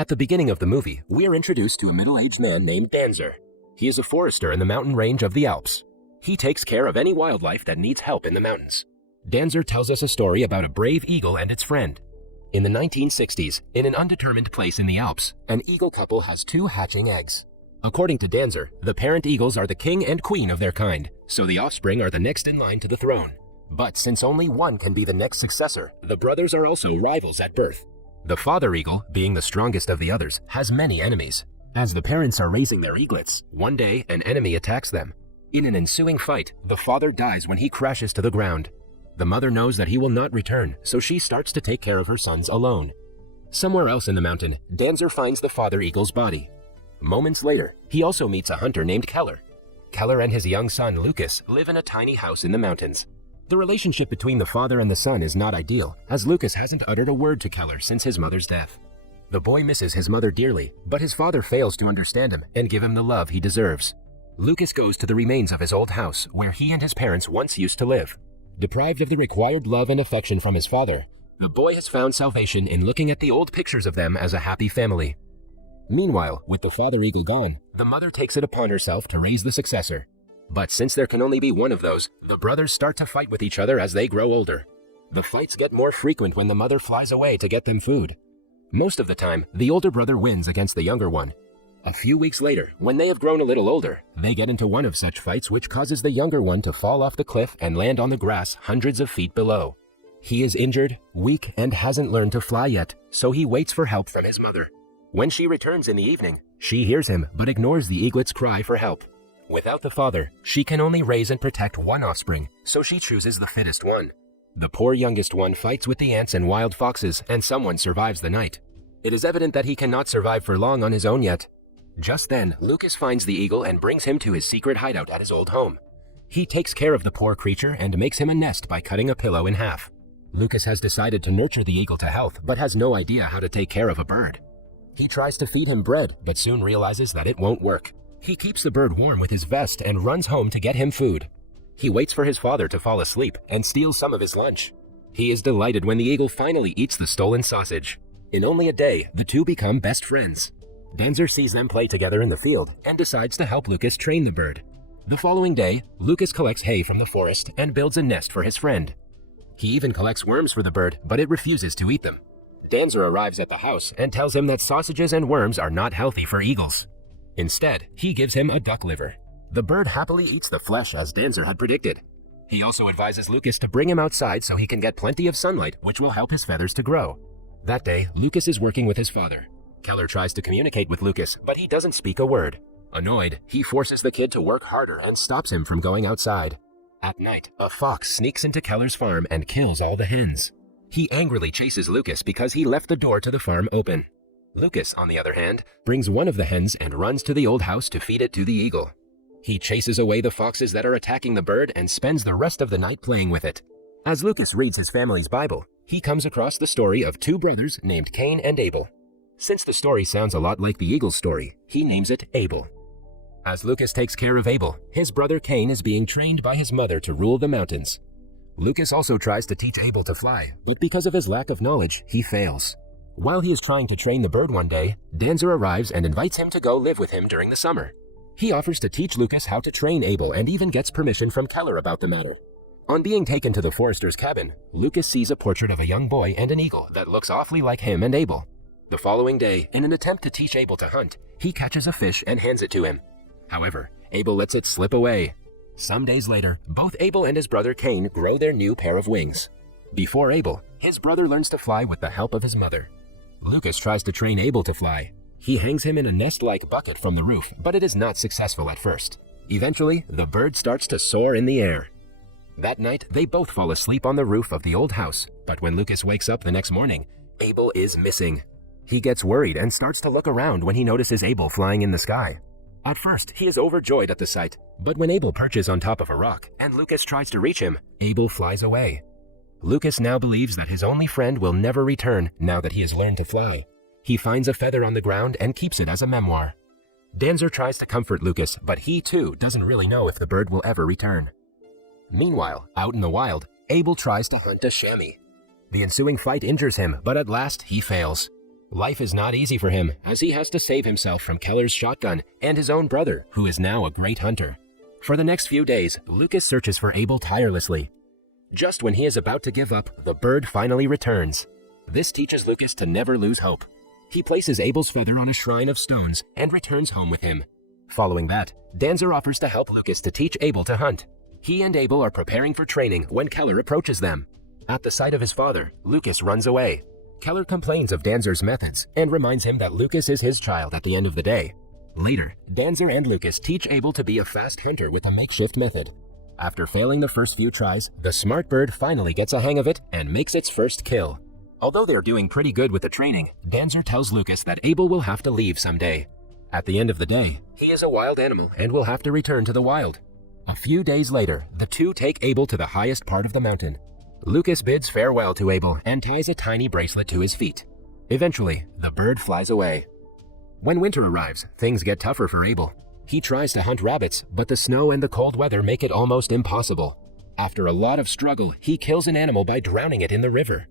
At the beginning of the movie, we are introduced to a middle-aged man named Danzer. He is a forester in the mountain range of the Alps. He takes care of any wildlife that needs help in the mountains. Danzer tells us a story about a brave eagle and its friend. In the 1960s, in an undetermined place in the Alps, an eagle couple has 2 hatching eggs. According to Danzer, the parent eagles are the king and queen of their kind, so the offspring are the next in line to the throne. But since only one can be the next successor, the brothers are also rivals at birth. The father eagle, being the strongest of the others, has many enemies. As the parents are raising their eaglets, one day an enemy attacks them. In an ensuing fight, the father dies when he crashes to the ground. The mother knows that he will not return, so she starts to take care of her sons alone. Somewhere else in the mountain, Danzer finds the father eagle's body. Moments later, he also meets a hunter named Keller. Keller and his young son Lucas live in a tiny house in the mountains. The relationship between the father and the son is not ideal, as Lucas hasn't uttered a word to Keller since his mother's death. The boy misses his mother dearly, but his father fails to understand him and give him the love he deserves. Lucas goes to the remains of his old house, where he and his parents once used to live. Deprived of the required love and affection from his father, the boy has found salvation in looking at the old pictures of them as a happy family. Meanwhile, with the father eagle gone, the mother takes it upon herself to raise the successor. But since there can only be one of those, the brothers start to fight with each other as they grow older. The fights get more frequent when the mother flies away to get them food. Most of the time, the older brother wins against the younger one. A few weeks later, when they have grown a little older, they get into one of such fights which causes the younger one to fall off the cliff and land on the grass hundreds of feet below. He is injured, weak, and hasn't learned to fly yet, so he waits for help from his mother. When she returns in the evening, she hears him but ignores the eaglet's cry for help. Without the father, she can only raise and protect one offspring, so she chooses the fittest one. The poor youngest one fights with the ants and wild foxes, and someone survives the night. It is evident that he cannot survive for long on his own yet. Just then, Lucas finds the eagle and brings him to his secret hideout at his old home. He takes care of the poor creature and makes him a nest by cutting a pillow in half. Lucas has decided to nurture the eagle to health, but has no idea how to take care of a bird. He tries to feed him bread, but soon realizes that it won't work. He keeps the bird warm with his vest and runs home to get him food. He waits for his father to fall asleep and steals some of his lunch. He is delighted when the eagle finally eats the stolen sausage. In only a day, the two become best friends. Danzer sees them play together in the field and decides to help Lucas train the bird. The following day, Lucas collects hay from the forest and builds a nest for his friend. He even collects worms for the bird, but it refuses to eat them. Danzer arrives at the house and tells him that sausages and worms are not healthy for eagles. Instead, he gives him a duck liver. The bird happily eats the flesh as Danzer had predicted. He also advises Lucas to bring him outside so he can get plenty of sunlight, which will help his feathers to grow. That day, Lucas is working with his father. Keller tries to communicate with Lucas, but he doesn't speak a word. Annoyed, he forces the kid to work harder and stops him from going outside. At night, a fox sneaks into Keller's farm and kills all the hens. He angrily chases Lucas because he left the door to the farm open. Lucas, on the other hand, brings one of the hens and runs to the old house to feed it to the eagle. He chases away the foxes that are attacking the bird and spends the rest of the night playing with it. As Lucas reads his family's Bible, he comes across the story of 2 brothers named Cain and Abel. Since the story sounds a lot like the eagle's story, he names it Abel. As Lucas takes care of Abel, his brother Cain is being trained by his mother to rule the mountains. Lucas also tries to teach Abel to fly, but because of his lack of knowledge, he fails. While he is trying to train the bird one day, Danzer arrives and invites him to go live with him during the summer. He offers to teach Lucas how to train Abel and even gets permission from Keller about the matter. On being taken to the forester's cabin, Lucas sees a portrait of a young boy and an eagle that looks awfully like him and Abel. The following day, in an attempt to teach Abel to hunt, he catches a fish and hands it to him. However, Abel lets it slip away. Some days later, both Abel and his brother Cain grow their new pair of wings. Before Abel, his brother learns to fly with the help of his mother. Lucas tries to train Abel to fly. He hangs him in a nest-like bucket from the roof, but it is not successful at first. Eventually, the bird starts to soar in the air. That night, they both fall asleep on the roof of the old house, but when Lucas wakes up the next morning, Abel is missing. He gets worried and starts to look around when he notices Abel flying in the sky. At first, he is overjoyed at the sight, but when Abel perches on top of a rock and Lucas tries to reach him, Abel flies away. Lucas now believes that his only friend will never return now that he has learned to fly. He finds a feather on the ground and keeps it as a memoir. Danzer tries to comfort Lucas, but he too doesn't really know if the bird will ever return. Meanwhile, out in the wild, Abel tries to hunt a chamois. The ensuing fight injures him, but at last he fails. Life is not easy for him, as he has to save himself from Keller's shotgun and his own brother, who is now a great hunter. For the next few days, Lucas searches for Abel tirelessly. Just when he is about to give up, the bird finally returns. This teaches Lucas to never lose hope. He places Abel's feather on a shrine of stones and returns home with him. Following that, Danzer offers to help Lucas to teach Abel to hunt. He and Abel are preparing for training when Keller approaches them. At the sight of his father, Lucas runs away. Keller complains of Danzer's methods and reminds him that Lucas is his child at the end of the day. Later, Danzer and Lucas teach Abel to be a fast hunter with a makeshift method. After failing the first few tries, the smart bird finally gets a hang of it and makes its first kill. Although they're doing pretty good with the training, Danzer tells Lucas that Abel will have to leave someday. At the end of the day, he is a wild animal and will have to return to the wild. A few days later, the two take Abel to the highest part of the mountain. Lucas bids farewell to Abel and ties a tiny bracelet to his feet. Eventually, the bird flies away. When winter arrives, things get tougher for Abel. He tries to hunt rabbits, but the snow and the cold weather make it almost impossible. After a lot of struggle, he kills an animal by drowning it in the river.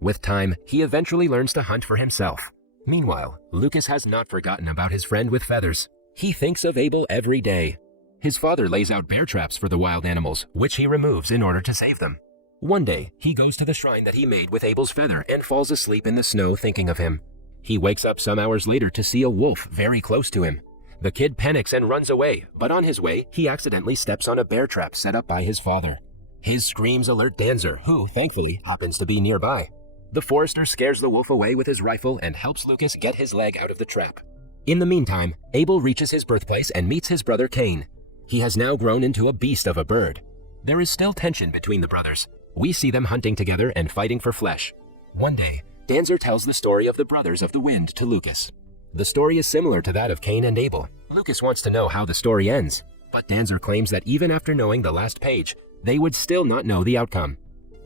With time, he eventually learns to hunt for himself. Meanwhile, Lucas has not forgotten about his friend with feathers. He thinks of Abel every day. His father lays out bear traps for the wild animals, which he removes in order to save them. One day, he goes to the shrine that he made with Abel's feather and falls asleep in the snow thinking of him. He wakes up some hours later to see a wolf very close to him. The kid panics and runs away, but on his way, he accidentally steps on a bear trap set up by his father. His screams alert Danzer, who, thankfully, happens to be nearby. The forester scares the wolf away with his rifle and helps Lucas get his leg out of the trap. In the meantime, Abel reaches his birthplace and meets his brother Cain. He has now grown into a beast of a bird. There is still tension between the brothers. We see them hunting together and fighting for flesh. One day, Danzer tells the story of the brothers of the wind to Lucas. The story is similar to that of Cain and Abel. Lucas wants to know how the story ends, but Danzer claims that even after knowing the last page, they would still not know the outcome.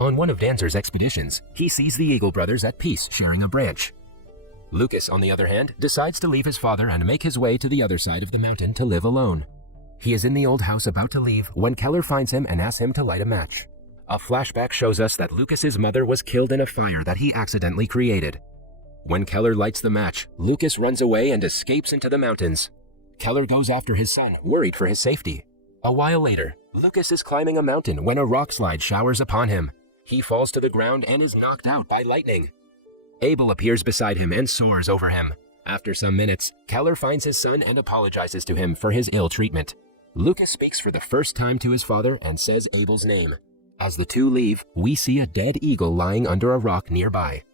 On one of Danzer's expeditions, he sees the Eagle brothers at peace sharing a branch. Lucas, on the other hand, decides to leave his father and make his way to the other side of the mountain to live alone. He is in the old house about to leave when Keller finds him and asks him to light a match. A flashback shows us that Lucas's mother was killed in a fire that he accidentally created. When Keller lights the match, Lucas runs away and escapes into the mountains. Keller goes after his son, worried for his safety. A while later, Lucas is climbing a mountain when a rock slide showers upon him. He falls to the ground and is knocked out by lightning. Abel appears beside him and soars over him. After some minutes, Keller finds his son and apologizes to him for his ill treatment. Lucas speaks for the first time to his father and says Abel's name. As the two leave, we see a dead eagle lying under a rock nearby.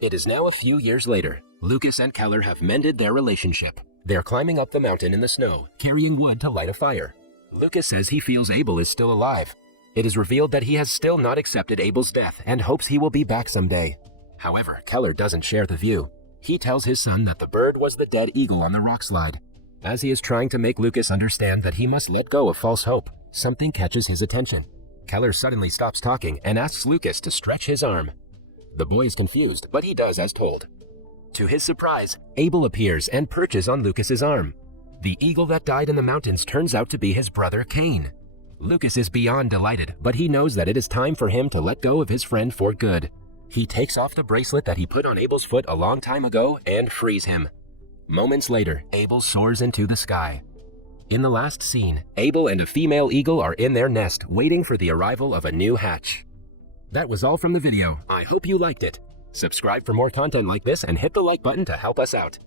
It is now a few years later. Lucas and Keller have mended their relationship. They're climbing up the mountain in the snow, carrying wood to light a fire. Lucas says he feels Abel is still alive. It is revealed that he has still not accepted Abel's death and hopes he will be back someday. However, Keller doesn't share the view. He tells his son that the bird was the dead eagle on the rock slide. As he is trying to make Lucas understand that he must let go of false hope, something catches his attention. Keller suddenly stops talking and asks Lucas to stretch his arm. The boy is confused, but he does as told. To his surprise, Abel appears and perches on Lucas's arm. The eagle that died in the mountains turns out to be his brother Cain. Lucas is beyond delighted, but he knows that it is time for him to let go of his friend for good. He takes off the bracelet that he put on Abel's foot a long time ago and frees him. Moments later, Abel soars into the sky. In the last scene, Abel and a female eagle are in their nest waiting for the arrival of a new hatch. That was all from the video. I hope you liked it. Subscribe for more content like this and hit the like button to help us out.